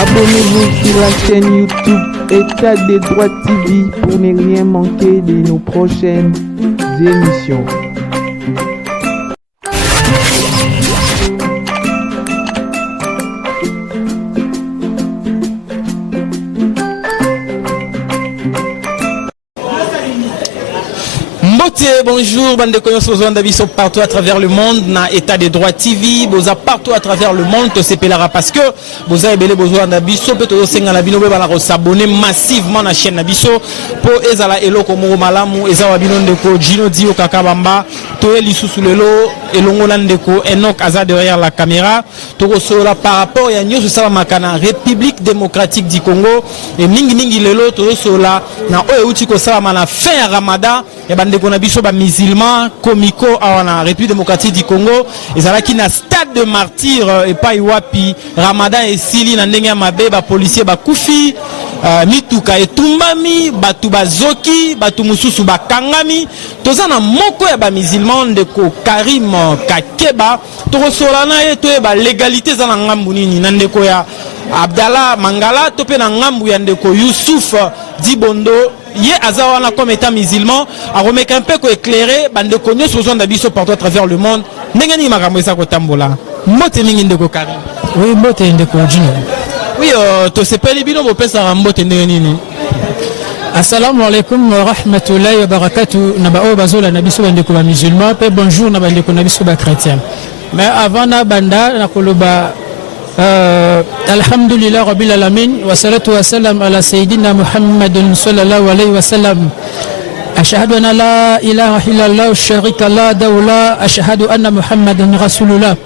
Abonnez-vous sur la chaîne YouTube État des droits TV pour ne rien manquer de nos prochaines émissions. Bonjour, bande de connaissances partout à travers le monde, na État des droits TV, boza partout à travers le monde, to sepelara parce que boza ebele bozo ndabiso pe to senga na bino be bala ko s'abonner massivement na chaîne nabiso po ezala eloko mo malamu ezawa bino ndeko Gino Dio Kakabamba to elisusu lelo elongo na ndeko Enoch aza derrière la caméra to sola par rapport ya nyoso sala makana République démocratique du Congo et mingi lelo to sola na oyo uti ko sala na fin ya Ramadan ya bande ko na biso ba musulman komiko awana République démocratique du Congo ezalaki na stade de martyr et pas iwapi Ramadan et sili na ndenge ya mabe ba policier ba kufi mituka etumbami batu bazoki batu mususu bakangami toza na moko ya ba musulman ndeko Karim Kakeba tokosola na ye to ba légalité za na ngambu nini na ndeko ya Abdallah Mangala to pe na ngambu ya ndeko Youssouf Dibondo ye azawana comme état musulman a remettre un peu ko éclairer bande konyo sozo ndabiso partout à travers le monde ndenge ni makambo esa ko tambola mbote mingi ndeko Karim. Oui, mbote ndeko Gino. Oui, to sepeli bino bo pesa mbote ndenge nini. Assalamu alaikum wa rahmatullahi wa barakatuh. Naba o bazola nabiso bandeko ba musulman pe bonjour na bandeko nabiso ba chrétien. Mais avant na banda na koloba alhamdulillah rabbil alamin wa salatu wa salam ala sayyidina Muhammadin sallallahu alayhi wa sallam. Ashhadu an la ilaha illallah sharika la dawla ashhadu anna Muhammadan rasulullah.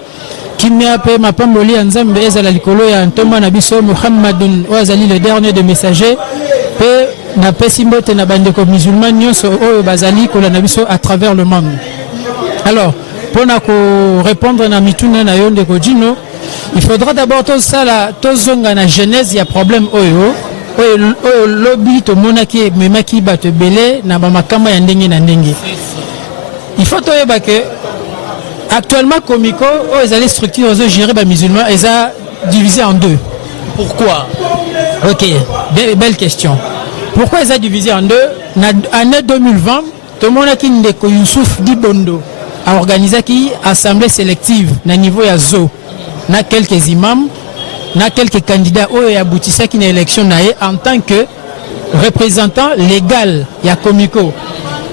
Kimia pe mapamboli ya nzambe ezala likolo ya ntoma na biso Muhammadun wazali le dernier de messagers pe na pesi mbote na bandeko musulman nyonso oyo bazali kola na biso à travers le monde. Alors pour na répondre na mituna na yo ndeko Gino, il faudra d'abord tout ça la tozonga na genèse ya problème oyo lobby to monaki memaki bato belé na ba makama ya ndenge na ndenge. Il faut toyeba que actuellement Comico les structures gérées par musulmans elles a divisé en deux. Pourquoi? Ok, belle question. Pourquoi elles a divisé en deux? En année 2020, tout le monde a ndeko Youssouf Dibondo a organisé qui assemblée sélective na niveau ya zo. Na quelques imams, na quelques candidats qui aboutissent à une élection en tant que représentant légal ya Comico.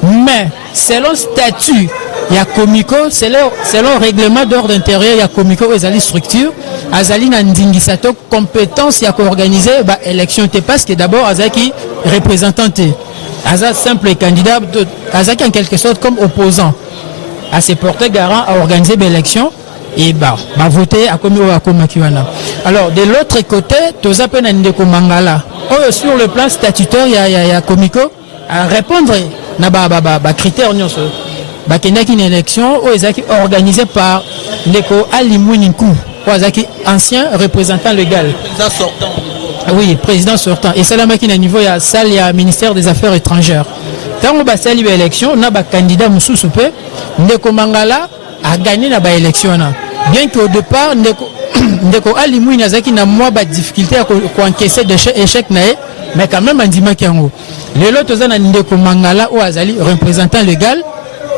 Mais selon statut ya Comico, selon règlement d'ordre intérieur ya Comico ezali structure, azali na ndingisato compétence ya organiser ba élection te parce que d'abord azaki représentant te. Aza simple candidat, azaki en quelque sorte comme opposant à se porter garant à organiser l'élection. Et voter à Komakiwana. Alors de l'autre côté, toza pe na ndeko Mangala. Sur le plan statutaire ya Comico à répondre na critères nyonso. Ba kendaki une élection ezaki organisée par ndeko Ali Mwinikou, ezaki ancien représentant légal. Président sortant. Oui, président sortant. Et ça la maki na niveau ya salle ya ministère des Affaires étrangères. Tant ba sali élection na ba candidat mususu pe ndeko Mangala a gagné la élection. Bien qu'au départ, Ndeko Ali Mouina Zaki n'a moins de difficulté à encaisser des échecs, mais quand même, on dit que les autres ont Ndeko Mangala ou Azali, représentant légal,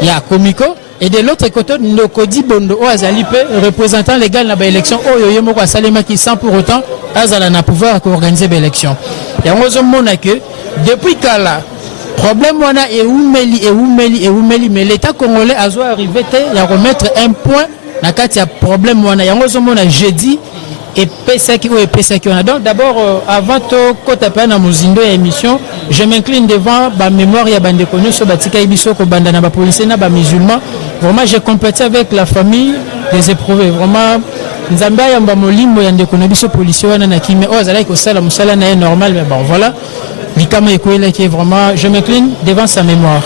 il y a Comico, et de l'autre côté, Ndeko Dibondo ou Azali, représentant légal dans l'élection, ou Yoyomoko Salema qui sans pour autant, Azala n'a pouvoir organiser l'élection. Et on a que depuis Kala, problème on a et mais l'État congolais a arrivé à remettre un point na kati ya problème on a yango zomona jeudi et pesaki on a. Donc d'abord avant to kota pa na muzindo ya émission, je m'incline devant ba mémoire ya bande konyo so batika ibiso ko banda na ba policiers na ba musulmans. Vraiment j'ai compété avec la famille des éprouvés. Vraiment nzamba ya mba molimo ya ndeko na biso policier wana na kimé azala ko sala musala na normal, mais bon voilà. Likama Ekoela qui est vraiment, je m'incline devant sa mémoire.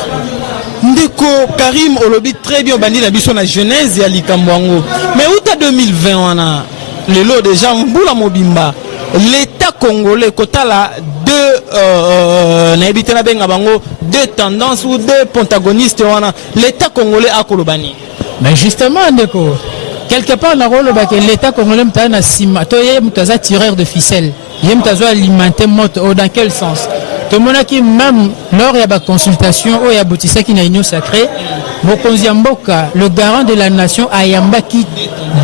Ndeko Karim Olobi très bien bandi la biso na genèse ya likamwango. Mais outa 2020 wana lelo déjà mbula mobimba l'État congolais kotala deux na ebitena benga bango deux tendances ou deux protagonistes wana l'État congolais a kolobani. Mais justement ndeko quelque part na rôle ba que l'État congolais mtana sima toye mutaza tireur de ficelle. yem tazo alimenter moto dans quel sens tout monde qui même lors il y a ba consultation ou il y a botissa qui na union sacrée mokonzi ya mboka le garant de la nation ayamba qui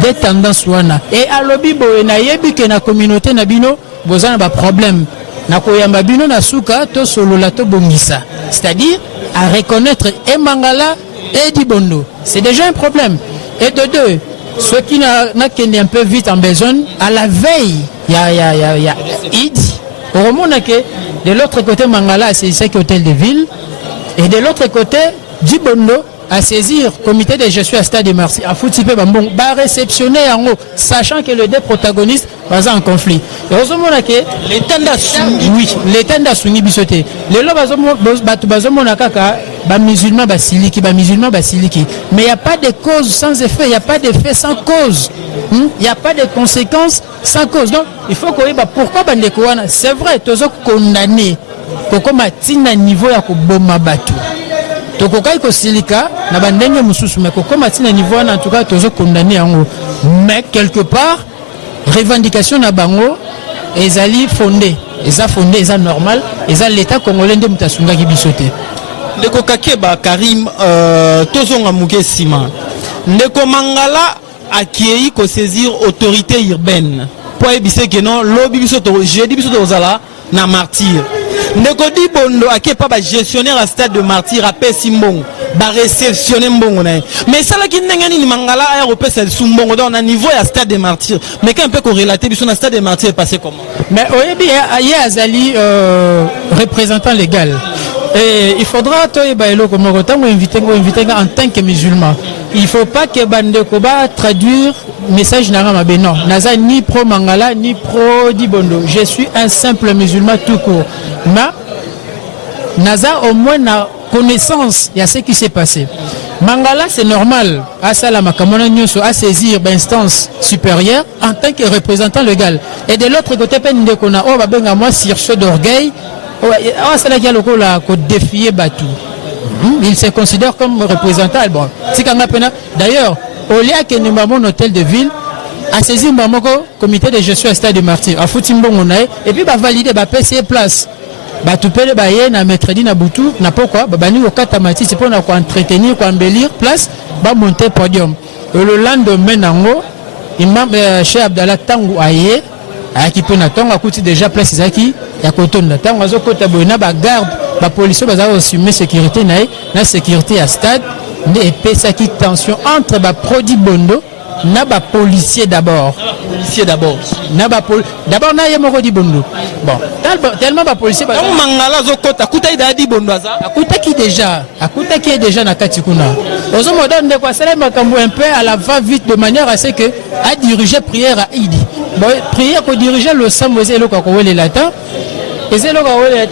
des tendances wana et alobi boye na yebi ke na communauté na bino bozana ba problème na koyamba bino na suka to solola to bongisa c'est-à-dire à reconnaître Mangala et Dibondo c'est déjà un problème et de deux ceux qui n'a qu'un un peu vite en besoin à la veille il y a Id au moment que de l'autre côté Mangala a saisi hôtel de ville et de l'autre côté Dibondo à saisir comité de gestion à Stade de Marseille à Foutipe Bambon va réceptionner en haut sachant que les deux protagonistes sont en conflit et au moment que l'état d'Assungi oui l'état d'Assungi bisoté les lois bazomona kaka ba musulman basiliki mais il y a pas de cause sans effet il y a pas d'effet sans cause il y a pas de conséquences sans cause donc il faut qu'on ba pourquoi bandeko wana c'est vrai tozo condamner kokoma tina niveau ya koboma batu tokokai kosilika na bandenge mususu mais kokoma tina niveau wana en tout cas tozo condamner yango mais quelque part revendication na bango ezali fondé eza normal eza l'état congolais nde mutasunga ki bisoté ndeko Kakeba Karim tozonga muke sima ndeko Mangala akiei ko saisir autorité urbaine po ebise que non lobi biso to jeudi biso to zala na martyr ndeko Dibondo akepa ba gestionnaire à stade de martyr apesi mbongo ba réceptionner mbongo na mais ça la ki ndengani ni Mangala aya repesa su mbongo dans na niveau ya stade de martyr mais quand un peu corrélaté biso na stade de martyr est passé comment mais oyebi ya azali représentant légal. Et il faudra comme inviter en tant que musulman. Il ne faut pas que Bandeko va traduire message narama non. Naza ni pro Mangala ni pro Dibondo. Je suis un simple musulman tout court. Mais Naza au moins na connaissance il y a ce qui s'est passé. Mangala c'est normal à Salama Kamona Nyoso à saisir l'instance supérieure en tant que représentant légal. Et de l'autre côté Pendeko na oh babenga moi sursaut d'orgueil. Il se considère comme représentant. Bon, d'ailleurs, au lieu que nous avons un hôtel de ville, a saisi le comité de gestion à Stade de Martyr, à Foutimbon, et puis va valider, va payer place. Tu peux le bailler, na mercredi, na boutou, na pourquoi, bani au katamati, c'est pour entretenir, pour embellir place, va monter podium. Et le lendemain, nango, imam Cheikh Abdallah Tangu Aye, qui peut n'attendre, à déjà place Isaki. Ya kotonda tango azokota boyena ba garde ba police baza assumer sécurité na sécurité à stade nde epesaki tension entre ba produit Bondo na ba policier d'abord na ba d'abord na yemoko di Bondo bon tellement ba policier ba Mangala zokota kutai da di Bondo za akutaki est déjà na kati kuna ozo moderne de quoi c'est makambo un peu à la va vite de manière à ce que a diriger prière à Idi bon prière pour diriger le samboze le ko wele latin. Et c'est là la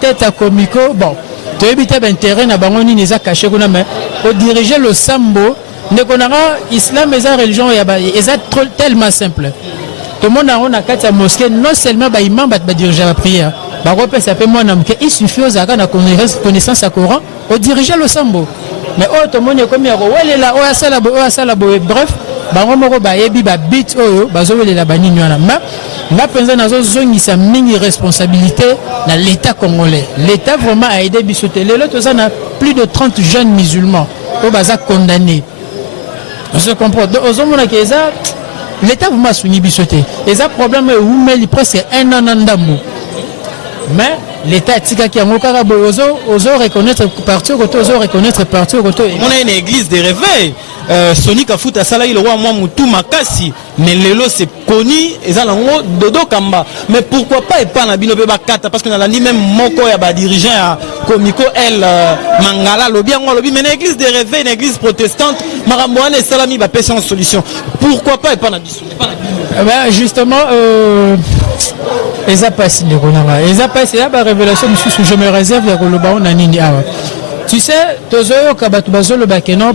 tête à comico. Bon, tu as évité d'intérêt à Bangoni Nisa caché mais pour diriger le sambo, ne connaît l'islam et la religion est tellement simple. Tout le monde a une carte à mosquée, non seulement imam va diriger la prière. Il suffit aux agents de connaissance à Coran pour diriger le sambo. Mais tout le monde est comme bref, la personne a une responsabilité dans l'État congolais. L'État vraiment a aidé Bissoté. L'autre, on a plus de 30 jeunes musulmans qui sont condamnés. On se comprend. L'État vraiment a soigné Bissoté. Et ça, problème est où il presque un an d'amour. Mais l'État qui a reconnaître parti au côté, reconnaître parti au côté. On a une église de réveil. Sonic Afuta Sala il roi moi Moutou Makasi mais lelo c'est connu et ça lango dodo kamba mais pourquoi pas et pas na bino beba kata parce que na landi même moko ya ba dirigeant à Komiko elle Mangala lobi ngo lobi mais une église de réveil une église protestante maramboane et salami ba pèse en solution pourquoi pas et pas na biso ben justement eza passé de konanga eza passé là ba révélation monsieur je me réserve ya koloba on nini awa tu sais tozoyo kabatu bazolo bakeno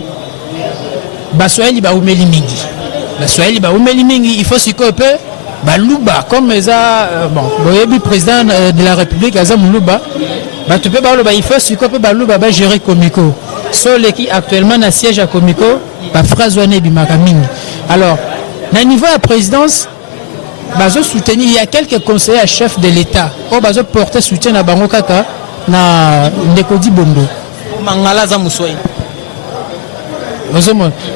Baswahili ba umeli mingi il faut siko peu baluba comme ça bon boyebi président de la République Azam Luba ba tu peux ba il faut siko peu baluba ba gérer Komiko Sole qui actuellement na siège à Komiko ba phrase wane bi makamingi alors na niveau à présidence bazo soutenir, il y a quelques conseillers chefs de l'État au bazo porter soutien à bango kaka na ndekodi bondo mangala za musoi.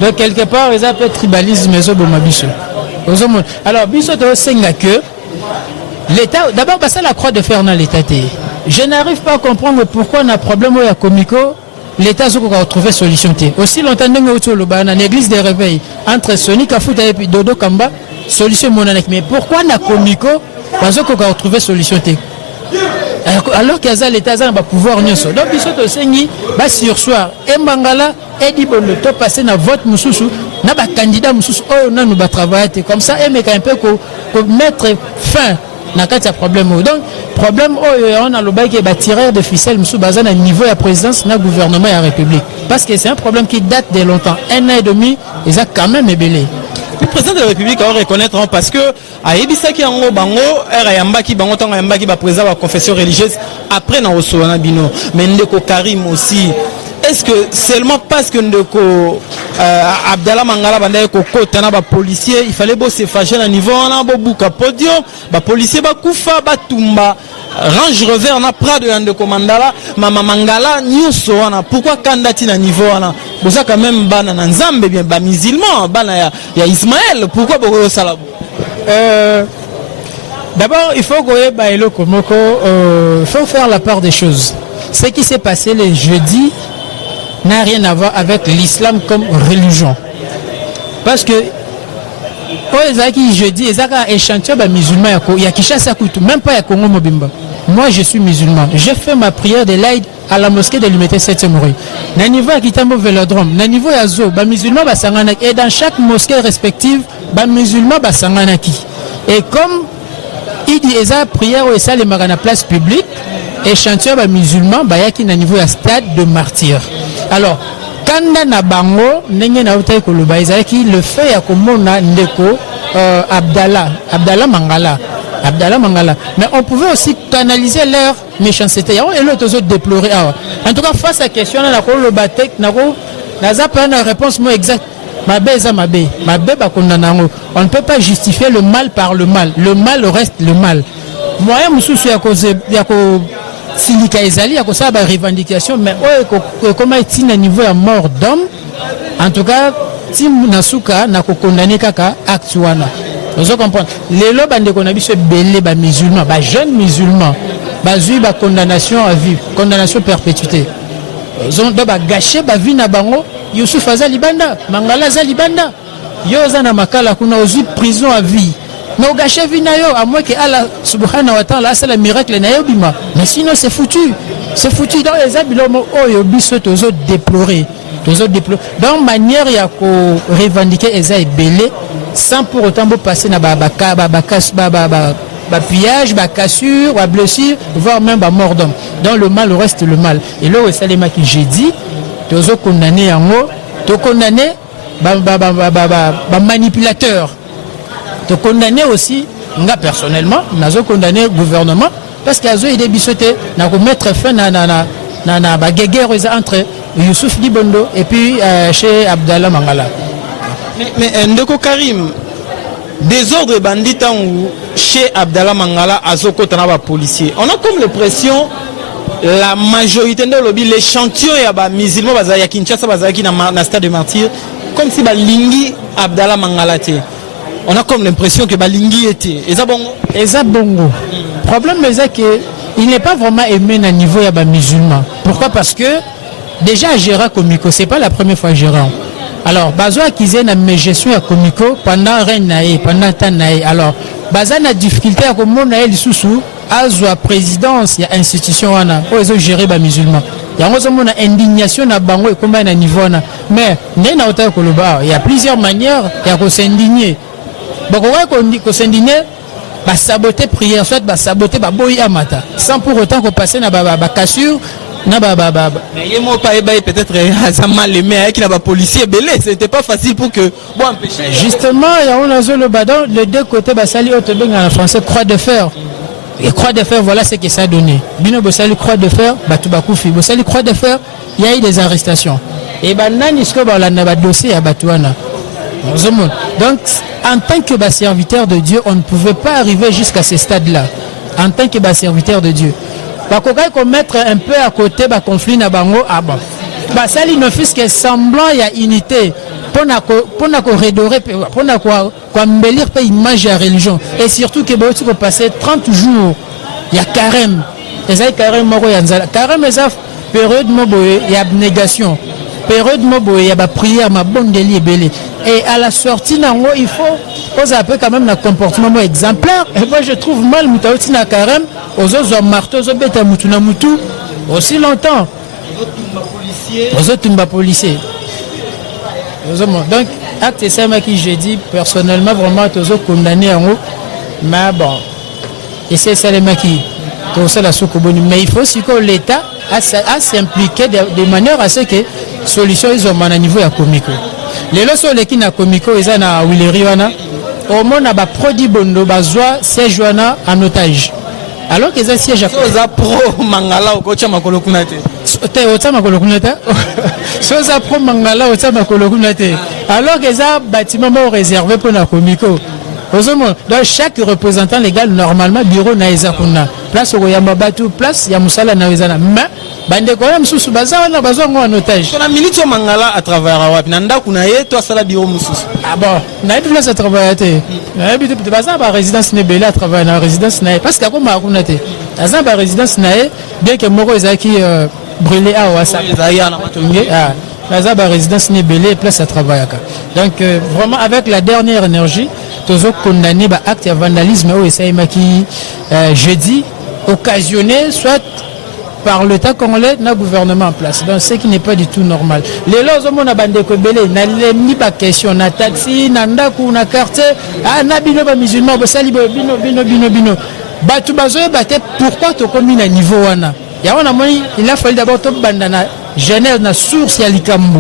Donc quelque part ils appellent tribalisme mais biso. Alors biso to senga que l'État d'abord ça la croix de fer dans l'État. Je n'arrive pas à comprendre pourquoi on a problème au Comico. L'État a trouvé solution. Aussi longtemps que nous avons une église de réveil entre Sony Kafuta et Dodo Kamba, solution monanaque. Mais pourquoi na Comico parce qu'on a trouvé solution? Alors qu'il y a l'État va pouvoir nous. Donc ils sont aussi sur soir. Et Mangala et dit bon le top passer na vote mususu na ba candidat mususu oh non nous va travailler comme ça et mais un peu pour mettre fin na kati problème. Donc problème on a le bail qui est tireur de ficelle mususu bazan à niveau de la présidence na gouvernement et la République parce que c'est un problème qui date de longtemps 1 an et demi ils a quand même ébélé. Le président de la République va reconnaître parce que à Ebisaki en bango Yambaki bango tanga Yambaki ba président de la confession religieuse après na Osoana Bino mais Ndeko Karim aussi. Est-ce que seulement parce que Ndeko Abdallah Mangala banda ko kotana ba policier il fallait se fâcher à niveau na bobuka podium ba policier ba kufa ba tumba range revers na près de Ndeko Mandala mama Mangala nyuso wana pourquoi kandati na niveau wana boza quand même bana na nzambe bien ba musulman bana ya Ismaël pourquoi boko sala d'abord il faut que ba eloko moko faut faire la part des choses. Ce qui s'est passé le jeudi n'a rien à voir avec l'islam comme religion. Parce que jeudi, ils ont échantillon de musulmans, il y a Kishasa Koutou, même pas à Congo Mobimba. Moi je suis musulman, j'ai fait ma prière de l'Aïd à la mosquée de l'Unité 7e Mori. Na niveau à Kitambo Vélodrome, na niveau à Zo, ba musulmans basanganaki et dans chaque mosquée respective, ba musulmans basanganaki. Et comme il dit eza prière ou ça les magana place publique, échantillon de musulmans bayaki na niveau à stade de martyr. Alors, kanda na bango ndenge na utai koloba ezaki le fait ya komona ndeko Abdallah Mangala. Mais on pouvait aussi canaliser leur méchanceté. Et l'autre chose déplorer. En tout cas, face à la question, on a une réponse exacte. On ne peut pas justifier le mal par le mal. Le mal reste le mal. Moi, je suis à cause Silika Ezali, à cause de la revendication, mais comment est-il à niveau de mort d'homme? En tout cas, si Nasuka n'a pas condamné Kaka, Aktuana. Vous comprenez? Les lobes de Konabi belé ba musulmans, ba jeunes musulmans, ba zui ba condamnation à vie, condamnation perpétuité. Ils ont gâché ba vie na bango, Youssouf Azalibanda, Mangala Zalibanda. Yoza na makala kuna ozu prison à vie. No gâché vie na yo à moins que Allah subhanahu wa ta'ala c'est le miracle na yo bima. Mais sinon c'est foutu. C'est foutu dans les abilomo oyo biso tozo déplorer. Donc manière il y a revendiquer eza belé sans pour autant passer na pillage, cassure, blessure, voire même mort d'homme. Donc le mal reste le mal. Et là c'est les qui j'ai dit, tozo condamné en haut, to condamné manipulateur. To condamné aussi, moi personnellement, nazo condamné gouvernement parce qu'il y a des bisotés, na mettre fin na guerre entre Youssouf Dibondo et puis chez Abdallah Mangala. Mais Ndeko Karim, désordre bandit chez Abdallah Mangala à Zokotana policier. On a comme l'impression la majorité de lobby l'échantillon et les musulmans bazaya Kinshasa bazaya qui na stade de martyr comme si balingi Abdallah Mangala était. On a comme l'impression que balingi était. Eza bongo. Problème c'est que il n'est pas vraiment aimé à niveau des musulmans. Pourquoi? Parce que déjà Gérard Komiko, c'est pas la première fois Gérard. Alors, Bazoa qui est une gestion à Komiko pendant pendant temps. Alors, Baza na difficulté à comment naïe sous à la présidence, il y a institution wana, où ils ont géré les musulmans. Il y a une indignation na bango et comment na niveau na. Mais il y a plusieurs manières de s'indigner. Donc, on s'indigner. Bah saboter prière soit bah saboter bah boy amata sans pour autant qu'on passe na ba cassure na ba mais yemo pas peut-être mal les mais qui na ba policier belé c'était pas facile pour que bon empêcher justement il y a on a le badon les deux côtés bah sali autobeng en français croix de fer et croix de fer voilà ce que ça a donné bino bo sali croix de fer bah tout ba koufi bo sali croix de fer il y a eu des arrestations et bah nani ce que bah la na ba dossier à batouana Donc, en tant que serviteur de Dieu, on ne pouvait pas arriver jusqu'à ce stade-là. En tant que serviteur de Dieu. Bah, qu'on mettre un peu à côté, bah, conflit na bango, ah bon. Bah, ça, il ne fait que semblant, il y a unité. Pour redorer, pour embellir l'image de la religion. Et surtout que tu peux passer 30 jours, il y a carême. Et ça, carême, carême, c'est période il y a abnégation. Période il y a prière, ma bonne délit et belé. Et à la sortie, il faut un peu quand même un comportement exemplaire. Et moi, je trouve mal, Moutaouti na carême, aux autres marteaux, aux bêtes à Moutuna Moutou, aussi longtemps. Aux autres policiers. Donc, acte c'est ça qui j'ai dit personnellement, vraiment, tous condamnés en haut. Mais bon, et c'est ça les maquis. Mais il faut aussi que l'État a s'impliquer de manière à ce que solution ils ont à niveau à Comico. Les lois sur les qui na Comico ils ont à Willeriana. Au moins on a produit bondo bazwa siège en otage. Alors qu'ils ont siège à Soza pro mangala au coach makolo kunate. Te ota makolo kunate. Soza pro mangala ota makolo kunate. Alors qu'ils ont bâtiment réservé pour na Comico. Donc chaque représentant légal normalement bureau na ezakuna place au Yamabatu place ya musala na wezana mais bande ko ya mususu bazana bazongo en otage on a milito mangala à travers wapi nanda kuna yeto asala bureau mususu ah bon na yeto place à travailler na yeto bazana ba résidence nebele à travailler na résidence na parce que comme akuna te bazana ba résidence na bien que moko ezaki brûlé à wasa zaya na matonge ah bazana ba résidence nebele place à travailler donc vraiment avec la dernière énergie toujours condamné par acte de vandalisme ou qui jeudi occasionné soit par l'État congolais na gouvernement en place. Donc ce qui n'est pas du tout normal. Les lois on a bandé ko belé na ni pas question na taxi na ndaku na quartier ah na bino ba musulman ba sali bino batu bazo baté pourquoi to commis na niveau wana. Ya on a moni il a fallu d'abord to bandana jeunesse na source ya likambu.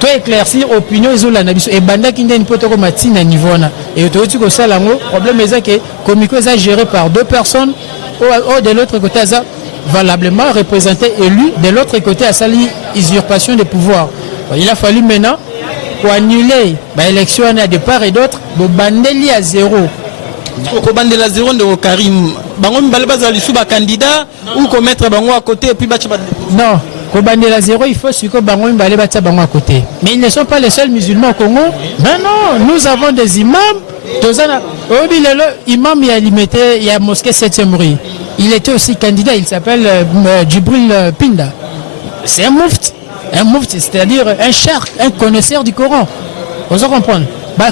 To éclaircir opinion isola na biso et banda ki ndeni poto ko matina niveau na et to tu ko sala ngo problème est que comico est géré par deux personnes ou de l'autre côté ça valablement représenté élu de l'autre côté à sali usurpation de pouvoir. Il a fallu maintenant pour annuler l'élection de part et d'autre bo bandeli à zéro. Ko bandela zéro de Karim bango mbale bazali sous ba candidat ou ko mettre bango à côté et puis ba non. Kobandela zéro, il faut que Bango Mbale Batsa Bango à côté. Mais ils ne sont pas les seuls musulmans au Congo. Non, non, nous avons des imams. Imam il a limité, il y a mosquée 7e rue. Il était aussi candidat, il s'appelle Djibril Pinda. C'est un mufti, c'est-à-dire un cher, un connaisseur du Coran. Vous comprenez?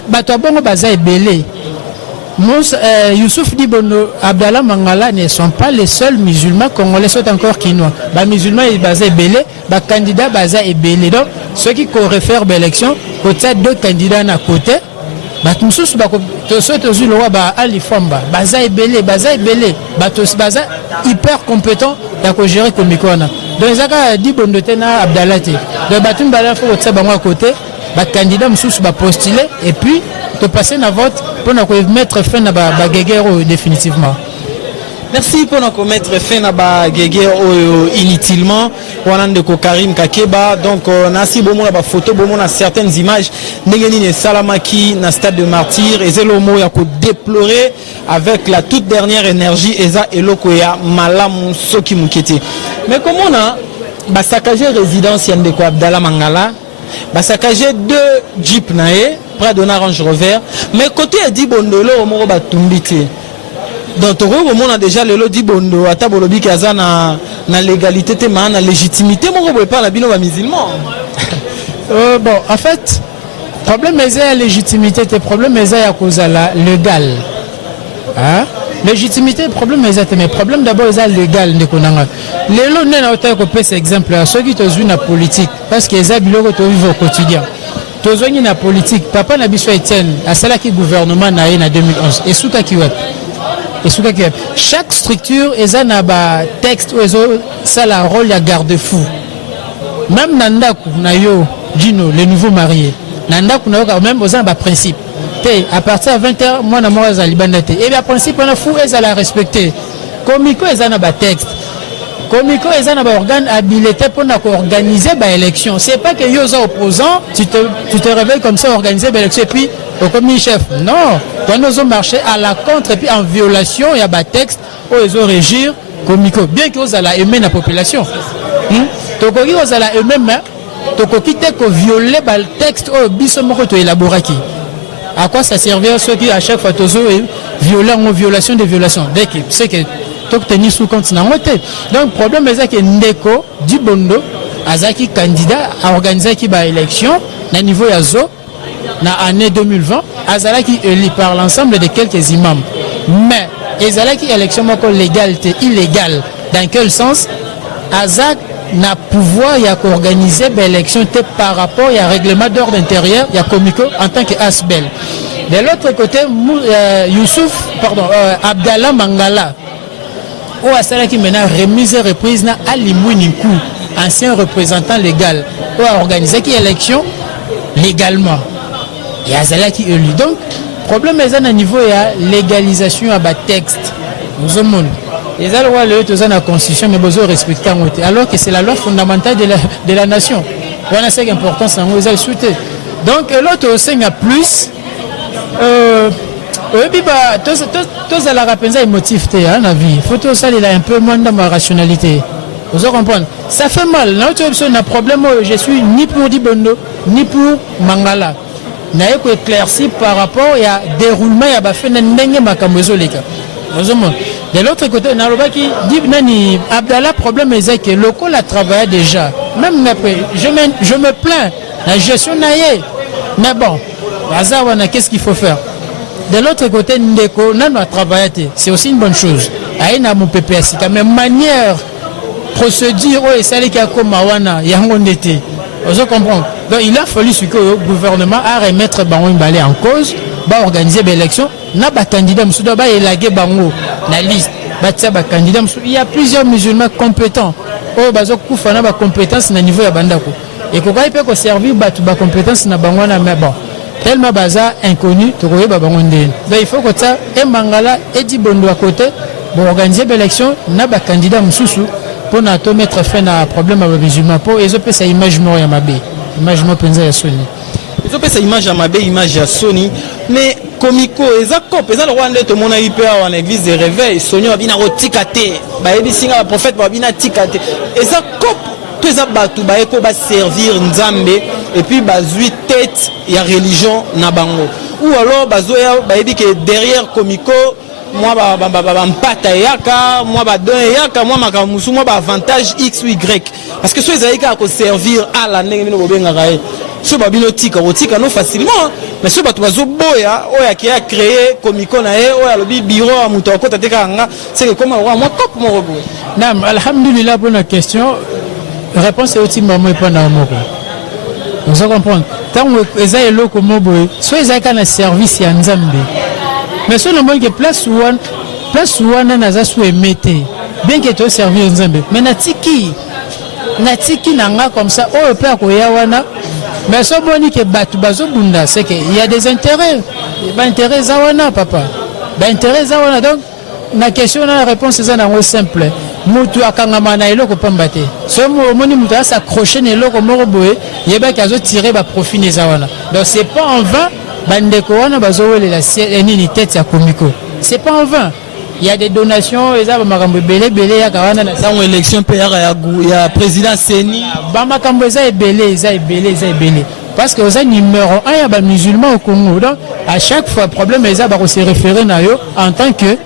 Batouabongo Baza est belé. Youssouf Dibono, Abdallah Mangala ne sont pas les seuls musulmans congolais, sont encore quinois. Les musulmans sont basés belé, les candidats basés et belé. Donc, ceux qui réfèrent à l'élection, côté deux candidats à côté, tous ceux qui ont le roi Alifamba, basés et belé, tous basés hyper compétents pour gérer comme Mikona. Donc, ils ont dit Bondo Tena Abdallah. Donc, Batum Bala faut à côté, les candidats ont postulé et puis, de passer na vote pour mettre fin à la guerre définitivement. Merci pour nous mettre fin à la guerre inutilement. On a de Karim Kakeba. Donc, on a si bon la photo, bon a certaines images. Negeni Salamaki na stade de martyr. Et c'est le mot à déplorer avec la toute dernière énergie. Eza Elokoya Malam Soki Mukete. Mais comment on a saccagé résidence Yandeko Abdallah Mangala, saccagé deux jeeps nae. Près de Range Rover, mais côté dit Bondolo au moro batumbité. Donc on a déjà le lot dit Bondo à tabolobi kaza na légalité te na légitimité moro pas la bino musulman. Bon en fait problème est la légitimité te problème est à cause la légal. Hein? Légitimité problème est mais problème d'abord est légal de konanga. Les lots n'a autant que cet exemple ceux qui te jouent la politique parce que les biloko te vivent au quotidien. Tozongi na politique papa na biso Etienne a cela qui gouvernement na en 2011 et souka ki web chaque structure eza na ba texte ou ça la rôle ya garde-fou même nandaku na yo Gino les nouveaux mariés nandaku na yo même aux ba principe té à partir de 20h moi na moi za libanda té et bien principe on a fou et ça la respecter comico eza na ba texte Comico est un organe habilité pour organiser l'élection. C'est pas que yo opposant, tu te réveilles comme ça organiser l'élection et puis au commis chef. Non, quand nous avons marché à la contre et puis en violation, il y a des textes où ils ont régir Comico. Bien que vous allez aimer la population. Donc vous allez aimer mais donc quitter que violer le texte au bisomoko to élaborer qui. À quoi ça servir ceux qui à chaque fois tous violer en violation de violation. Dès que c'est que tout tenir sous compte na moté. Donc problème est que Ndeko du Bondo azaki candidat à organiser qui ba élection na niveau ya zo na année 2020 azalaki élu par l'ensemble de quelques imams. Mais ezalaki élection moko légalité illégale dans quel sens azak na pouvoir ya organiser l'élection par rapport à règlement d'ordre intérieur ya Comico en tant que Asbel. De l'autre côté Abdallah Mangala ou à qui maintenant remise et reprise na Alimou Ninkou, ancien représentant légal, ou à organiser qui élection légalement. Et à Zala qui élu. Donc, problème est à niveau de légalisation à bas texte. Nous avons les lois de la constitution, mais besoin de respecter alors que c'est la loi fondamentale de la nation. On a cette importance dans nous souhaité. Donc, l'autre aussi a plus. Oui, tous à la rapenza émotif à la vie. Faut tout ça, il a un peu moins de ma rationalité. Vous comprenez? Ça fait mal. Notre option a un problème. Je suis ni pour Dibondo, ni pour Mangala. N'a pas éclairci par rapport à déroulement à fait n'engue ma camozoleka. De l'autre côté, Naroba qui dit Nani Abdallah, problème est que le local a travaillé déjà. Même après, je me plains. La gestion naïe. Mais bon, qu'est-ce qu'il faut faire? De l'autre côté, Ndeko, non, a travaillé. C'est aussi une bonne chose. Aïna mon PPS, quand même manière, procédure, et celle qui a comme Mawana, Yangonete. Vous comprenez? Donc il a fallu que le gouvernement a remettre Bango Mbale en cause, va organiser l'élection, n'a pas candidat, il doit élaguer Bango, la liste, candidat. Il y a plusieurs musulmans compétents. Oh, bazo koufana ba compétence na niveau ya bandako. Et qu'on va peut servir ba compétence na Bango na mais bon. Tellement baza inconnu, tu vois Bango ndé. Donc il faut que ça et Mangala et Dibondo à côté pour organiser l'élection, n'a pas candidat msusu pour na to mettre fin à problème avec les musulmans pour ils ont fait sa image mort ya mabe. Image mort penza ya Sony. Ils ont fait sa image à mabe, image à Sony, mais Comico ezako pesa le roi ndeto mona hyper en église de réveil, Sony babina rotikate, ba ebisinga prophète babina tikate. Ezako tous les abatu ba eko ba servir Nzambe et puis bazui tête ya religion na bango. Ou alors bazoya ba ebi que derrière Comico moi mpata yaka moi don yaka moi makamusu moi avantage x ou y parce que ceux ezalika ko servir à la ndenge bino bobengaka ye so babino tika otika non facilement mais so bato bazo boya oya ki a créer Comico na ye oya lobi bureau a muto ko tateka nga c'est que comment moi cop mo robo nam alhamdulillah pour la question réponse est aussi maman pas na moko vous comprenez tant eza eloko moboy so ezalika na service ya Nzambe. Mais ce n'est que place où on a nazasu émetté bien que tu servir Nzambe mais natiki nanga comme ça oh peut akoyawana mais ce boni que batu bazo bunda c'est que il y a des intérêts intérêts zawana papa intérêts zawana donc la question la réponse est simple mutu akangama na eloko pambate ce moni mutu s'accrocher na eloko moko boye yeba kazo tirer ba profit ne zawana donc c'est pas en vain. Bandeko wana bazowele la nini tête ya Comico. C'est pas en vain. Il y a des donations, eza ba makambo belé ya kawana na sango élection PR ya président Seni. Ba makambo eza ebelé. Parce que oza numéro 1 ya ba musulman au Congo. Donc à chaque fois problème eza ba ko se référer na yo en tant que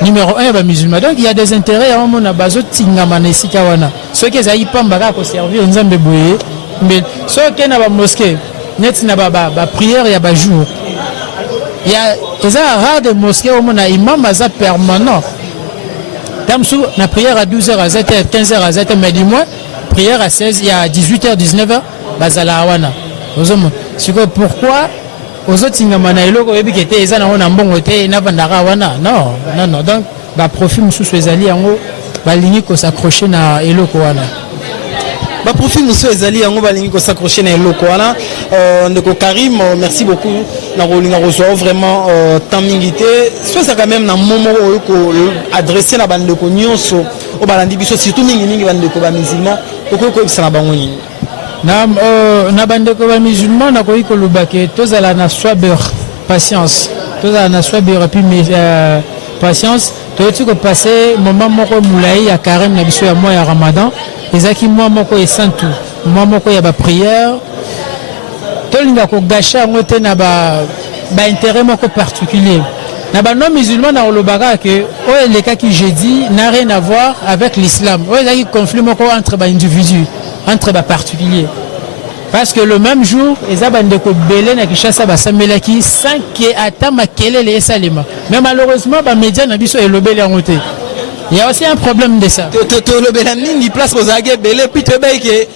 numéro 1 ya ba musulman. Donc il y a des intérêts à mona bazo tingama na sika wana. Ceux qui za yipamba ka ko servir Nzambe boye. Mais ceux qui na ba mosquée net na ba prière ya ba jour il y a rare de mosquée où mon imam aza permanent tamsu na prière à 12h à 7h 15h à 7h mais dis-moi prière à 16 il y a 18h 19h bazala wana ozomo siko pourquoi ozotinga mana eloko yebi kete eza na ona mbongo te na vandara wana non donc ba profit mususu ezali yango ba ligne ko s'accrocher na eloko wana Bah profil monsieur ezali yango balingi ko s'accrocher na eloko wana ndeko Karim merci beaucoup na rolinga reçoit vraiment temps mingité soit quand même na moment ko adresser na bandeko nyonso o balandi biso surtout mingi bandeko ba musulman ko bisa na bango nini na bandeko ba musulman na ko lubake tozala na sober patience tozala na sober et puis patience toyoti ko passer moment moko moulai ya Karim na biso ya mois ya Ramadan ezaki moi moko esantu moi moko ya ba prière tolinga ko gasha ngote na ba intérêt moko particulier na ba non musulman na olobaka que o eleka qui jeudi n'a rien à voir avec l'islam o ezaki conflit moko entre ba individus entre ba particuliers parce que le même jour eza bandeko belé na Kinshasa basamelaki sans que ata makelele esalema mais malheureusement ba médias na biso elobeli ngote. Il y a aussi un problème de ça. Le Bélamine, place aux aguets belé, puis tu sais que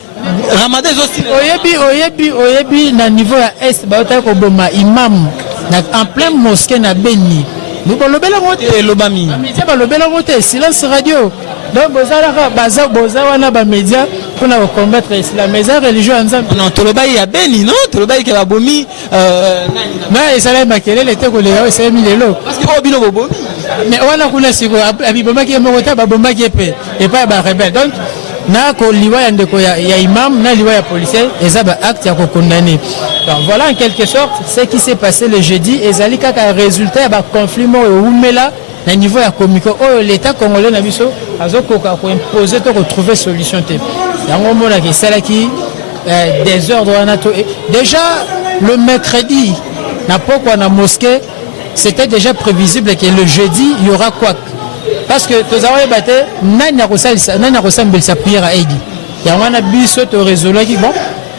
Ramadan aussi. Oyebi, na niveau à Est, baota ko boma imam, en plein mosquée na Beni. Nous le bela moté. Lobami. Média ba le bela moté, silence radio. Donc bozala baza wana ba média pour combattre l'islam. Mais la religion ensemble. Non, Tolobaï ya Beni, non? Tolobaï qui a bomi. Mais il s'allait maquiller les tégos les il s'est mis les lots. Parce que Obino bomi. Mais on a connu siko abiboma qui est morota baboma qui est pe et pas ba rebelle. Donc na ko liwa ya ndeko ya imam na liwa ya policier eza ba acte ya ko condamner. Donc voilà en quelque sorte ce qui s'est passé le jeudi et zali kaka résultat ba conflit mo umela na niveau ya komiko o l'état congolais na biso azokoka ko imposer to retrouver solution te. Yango mona ki salaki des ordres wana to déjà le mercredi na pokwa na mosquée c'était déjà prévisible que le jeudi il y aura quoi parce que tous avons battu nani ressemble sa prière à Aidi il y a un biso to résoudre qui bon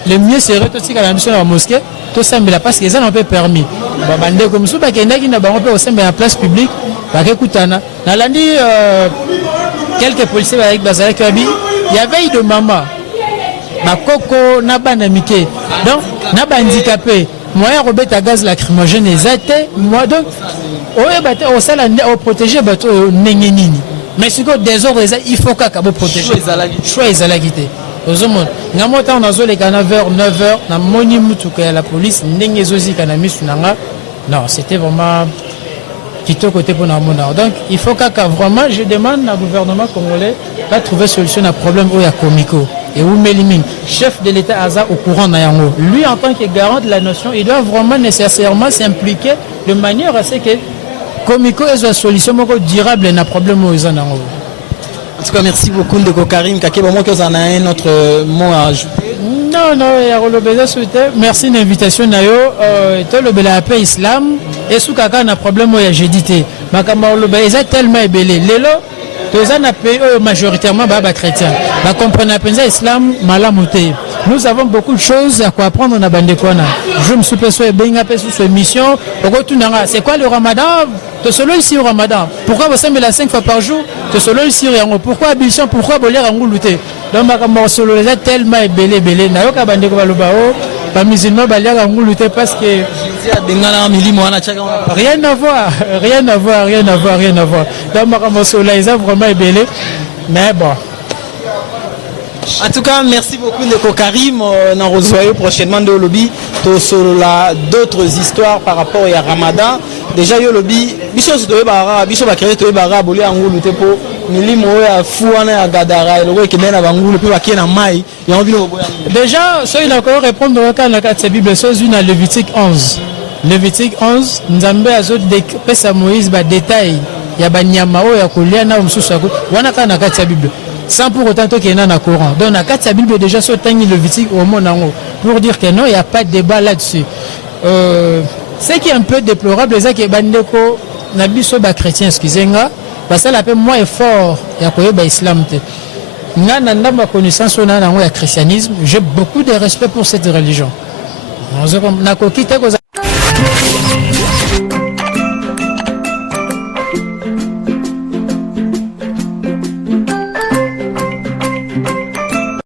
le mieux serait aussi qu'à la mission à la mosquée tout ça mais là parce que ça n'ont pas permis bande comme ça ba kenda qui na ba on peut aussi en place publique ba kutana na lundi quelques policiers avec bazala kabi il y avait de maman ba koko na bana mike donc na ba handicapé moyen robeta gaz lacrymogène ezate moi donc au sala au protéger bateau nengenini mais ce que désordre il faut qu'à protéger choix ezalagité ozomon ngamota on azo les kana vers 9h na moni mutuka ya la police nengezozi kana misunanga non c'était vraiment kitoko côté pour na mona donc il faut qu'à vraiment je demande au gouvernement congolais de trouver solution à problème où ya komiko et où Meliming, chef de l'État Aza au courant Nayango. Lui, en tant que garant de la nation, il doit vraiment nécessairement s'impliquer de manière à ce que Komiko ait une solution durable et un problème aux Nayango. En tout cas, merci beaucoup de Karim. Kake, bon, que vous en avez un autre mot à ajouter. Non, il y a le souhaité. Merci de l'invitation. Nayo, tout le bel appel islam et sous Kaka un problème où il y a jeudi. Makamba le bel est tellement ébélé. Lélo. Majoritairement chrétiens. Islam nous avons beaucoup de choses à apprendre dans la bande. Je me suis persuadé sur une mission. C'est quoi le Ramadan? Solo ici au Ramadan. Pourquoi vous semblez la 5 fois par jour? Solo ici au pourquoi Abidjan? Pourquoi Boler en lutter? Donc solo les tellement belé. Nayoka bande ko balobao. Pas musulman balia en lutter parce que rien à voir. Donc solo les vraiment belé. Mais bon. En tout cas, merci beaucoup Ndeko Karim. On en reçoit prochainement de lobby d'autres histoires par rapport à Ramadan. Déjà yo lobby biso ba créer to bara boli angulu te po milimo ya fuana ya gadara le ki mena bangulu pe ba na mai ya envie no boya. Déjà, ça il a encore répondre dans la Bible chose une à Lévitique 11. Lévitique 11, Nzambe azo de pesa Moïse ba détail ya banyama o ya kolia na msusu wana kana kati ya Bible. Sans pour autant qu'il y ait un courant. Donc, la carte de la Bible déjà sur le Lévitique au monde pour dire que non, il n'y a pas de débat là-dessus. Ce qui est un peu déplorable, c'est que Bandeko n'a pas de chrétien, excusez-moi, parce que ça l'appelle moins fort, il y a l'islam. N'a pas connaissance sur le christianisme. J'ai beaucoup de respect pour cette religion.